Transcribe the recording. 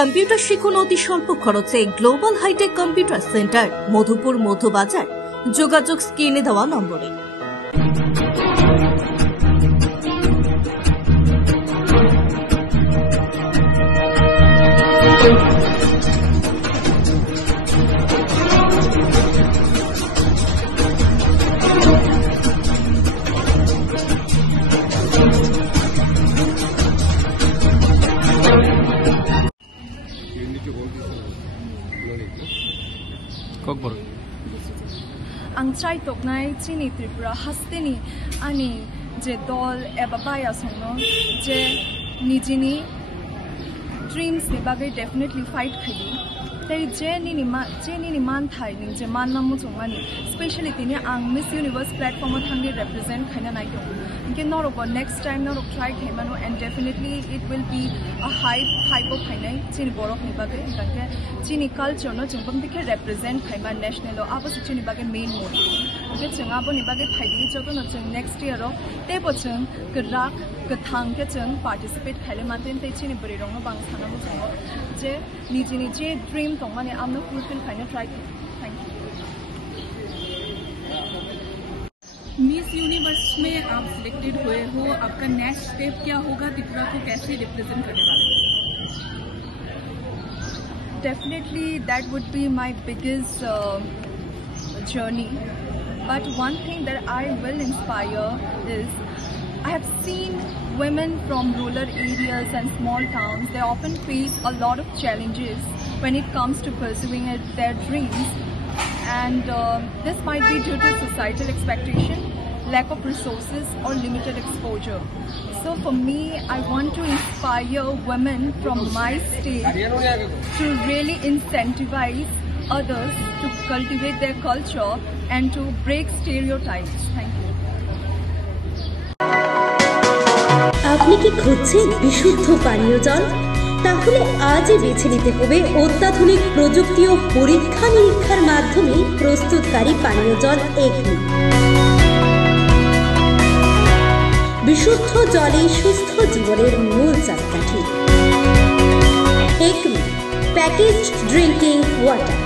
Computer শিখুন অতি স্বল্প খরচে global hi tech computer centre, Madhupur Madhyabazar. যোগাযোগ স্ক্রিনে দেওয়া নম্বরে। Ang try toknai chini Tripura hasteni ani je dol eba baya songno je nijini dreams ni bagai definitely fight khali tai je ni man thai ning je man namu chongani especially tini ang Miss Universe platform thangi represent khana nai to ke noro go next time noro try khemano and definitely it will be a hype of khainai chini borok ni bagai tangke chini culture no chungpam dikhe represent khaima national abo chini bagai main motive ke chunga bo ni bagai phaidi joto no chung next year ro te bo chung krak kathang ke chung participate khale maten te chini bari rong bang thana mo chung je nijini je dream tong mane amno fulfill khaina try thank you miss universe में आप selected हुए हो, आपका next step क्या होगा, त्रिपुरा को कैसे represent करने वाले? Definitely that would be my biggest journey, but one thing that I will inspire is I have seen women from rural areas and small towns. They often face a lot of challenges when it comes to pursuing their dreams, and this might be due to societal expectation, lack of resources or limited exposure. So for me, I want to inspire women from my state to really incentivize others to cultivate their culture and to break stereotypes. Thank you. আপনি কি খুঁজছেন বিশুদ্ধ পানীয় জল? তাহলে আজই বেছে নিতে হবে অত্যাধুনিক প্রযুক্তি ও পরীক্ষা নিরীক্ষার মাধ্যমে প্রস্তুতকারী পানীয় জল একমি। বিশুদ্ধ জলে সুস্থ জীবনের মূল চাকাঠি। Acme packaged drinking water.